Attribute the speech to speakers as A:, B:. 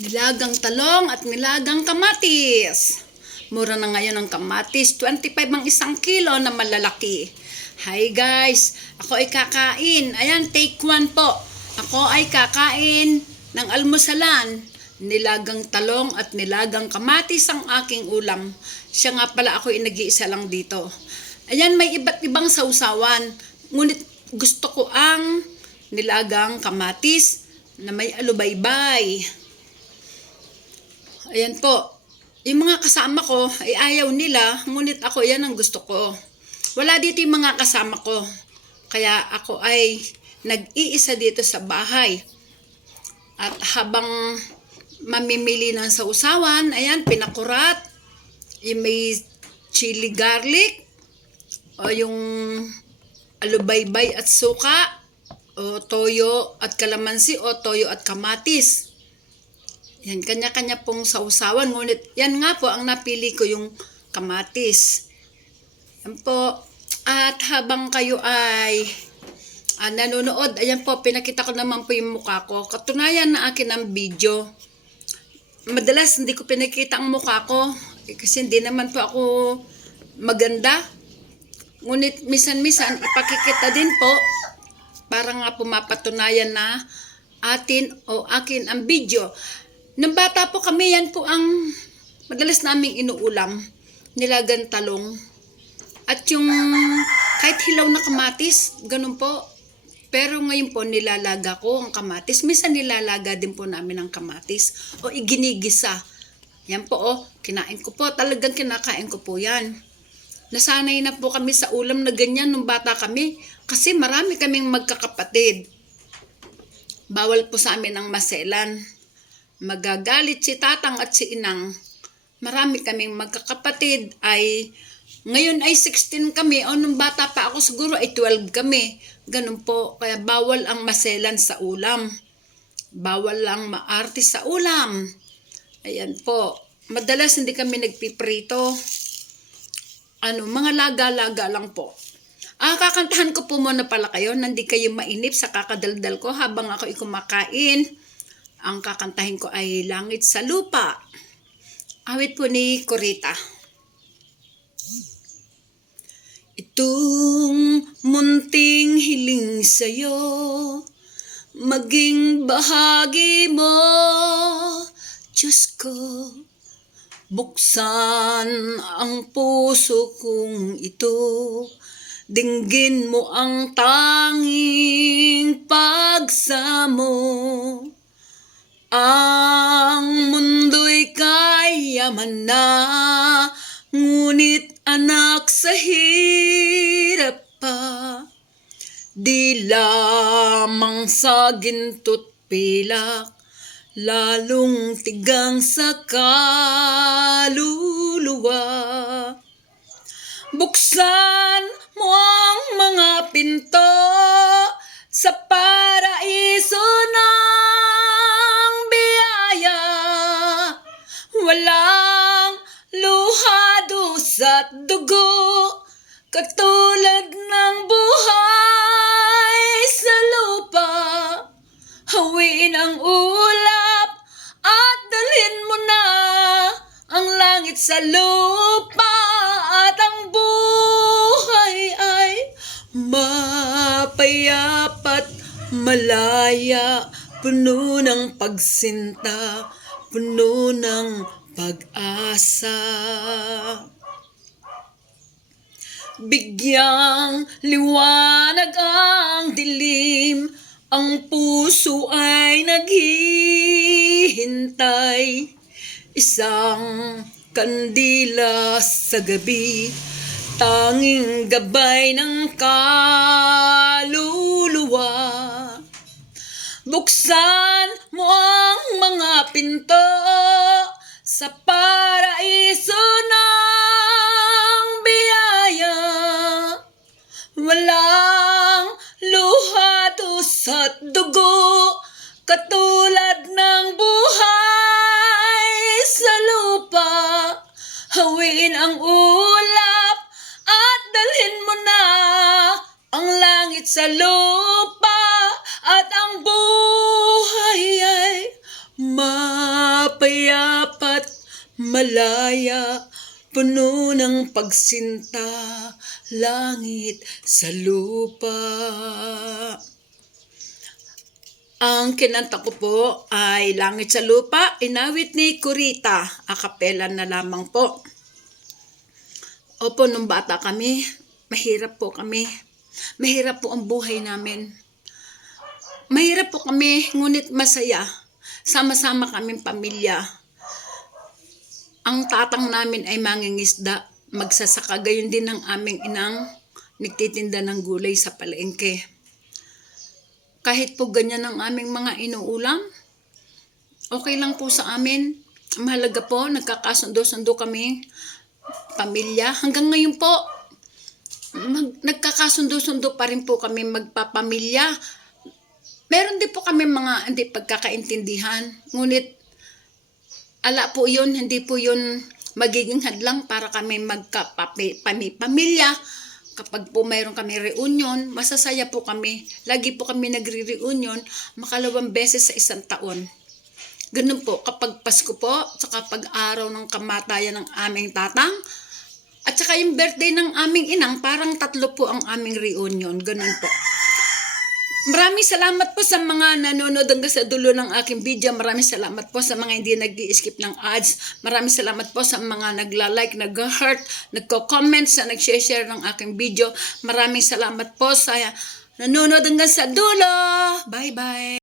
A: Nilagang talong at nilagang kamatis. Mura na ngayon ang kamatis. 25 ang isang kilo na malalaki. Hi guys, ako ay kakain. Ayan, take one po. Ako ay kakain ng almusalan. Nilagang talong at nilagang kamatis ang aking ulam. Siya nga pala ako ay nag-iisa lang dito. Ayan, may iba't ibang sausawan. Ngunit gusto ko ang nilagang kamatis na may alubaybay. Ayan po. Yung mga kasama ko ay ayaw nila, ngunit ako yan ang gusto ko. Wala dito yung mga kasama ko. Kaya ako ay nag-iisa dito sa bahay. At habang mamimili ng sausawan, ayan, pinakurat. Yung may chili garlic, o yung alubaybay at suka, o toyo at kalamansi, o toyo at kamatis. Yan, kanya-kanya pong sausawan. Ngunit, yan nga po, ang napili ko yung kamatis. Yan po. At habang kayo ay ah, nanonood, ayan po, pinakita ko naman po yung mukha ko. Katunayan na akin ang video. Madalas hindi ko pinakita ang mukha ko. Eh, kasi hindi naman po ako maganda. Ngunit misan-misan, ipakikita din po para nga pumapatunayan na atin o akin ang video. Nung bata po kami, yan po ang madalas naming inuulam. Nilagang talong. At yung kahit hilaw na kamatis, ganun po. Pero ngayon po nilalaga ko ang kamatis. Minsan nilalaga din po namin ang kamatis. O iginigisa. Yan po oh, kinain ko po. Talagang kinakain ko po yan. Nasanay na po kami sa ulam na ganyan nung bata kami. Kasi marami kaming magkakapatid. Bawal po sa amin ang maselan. Magagalit si tatang at si inang. Marami kaming magkakapatid ay ngayon ay 16 kami o nung bata pa ako siguro ay 12 kami. Ganun po. Kaya bawal ang maselan sa ulam. Bawal lang maarte sa ulam. Ayan po. Madalas hindi kami nagpiprito. Ano, mga laga-laga lang po. Ah, kakantahan ko po muna pala kayo. Nandi kayo mainip sa kakadaldal ko habang ako ay kumakain. Ang kakantahin ko ay Langit sa Lupa. Awit po ni Corita. Itong munting hiling sa'yo, maging bahagi mo, Diyos ko. Buksan ang puso kong ito, dinggin mo ang tanging pagsamo. Kayaman na, ngunit anak sa hirap pa. Di lamang sa ginto't pilak, lalong tigang sa kaluluwa. Buksan mo ang mga pinto sa paraiso ng at dugo katulad ng buhay sa lupa. Hawiin ang ulap at dalhin mo na ang langit sa lupa at ang buhay ay mapayapat malaya puno ng pagsinta puno ng pag-asa Bigyang liwanag ang dilim, ang puso ay naghihintay. Isang kandila sa gabi, tanging gabay ng kaluluwa. Buksan mo ang mga pinto at dugo katulad ng buhay sa lupa. Hawiin ang ulap at dalhin mo na ang langit sa lupa at ang buhay ay ma payapat malaya puno ng pagsinta langit sa lupa ang kinanta ko po ay Langit sa Lupa, inawit ni Kurita. Akapela na lamang po. Opo, nung bata kami, mahirap po kami. Mahirap po ang buhay namin. Mahirap po kami, ngunit masaya. Sama-sama kaming pamilya. Ang tatang namin ay mangingisda. Magsasaka gayon din ng aming inang nagtitinda ng gulay sa palengke. Kahit po ganyan ang aming mga inuulam, okay lang po sa amin. Mahalaga po, nagkakasundo-sundo kami, pamilya. Hanggang ngayon po, mag, nagkakasundo-sundo pa rin po kami magpapamilya. Meron din po kami mga hindi pagkakaintindihan. Ngunit, ala po yun, hindi po yun magiging hadlang para kami magkapamilya. Kapag po mayroon kami reunion, masasaya po kami. Lagi po kami nagre-reunion, makalawang beses sa isang taon. Ganun po, kapag Pasko po, sa kapag araw ng kamatayan ng aming tatang, at saka yung birthday ng aming inang, parang tatlo po ang aming reunion. Ganun po. Maraming salamat po sa mga nanonood hanggang sa dulo ng aking video. Maraming salamat po sa mga hindi nag skip ng ads. Maraming salamat po sa mga nagla-like, nag-heart, nagko-comment, sa nag-share ng aking video. Maraming salamat po sa nanonood hanggang sa dulo. Bye-bye!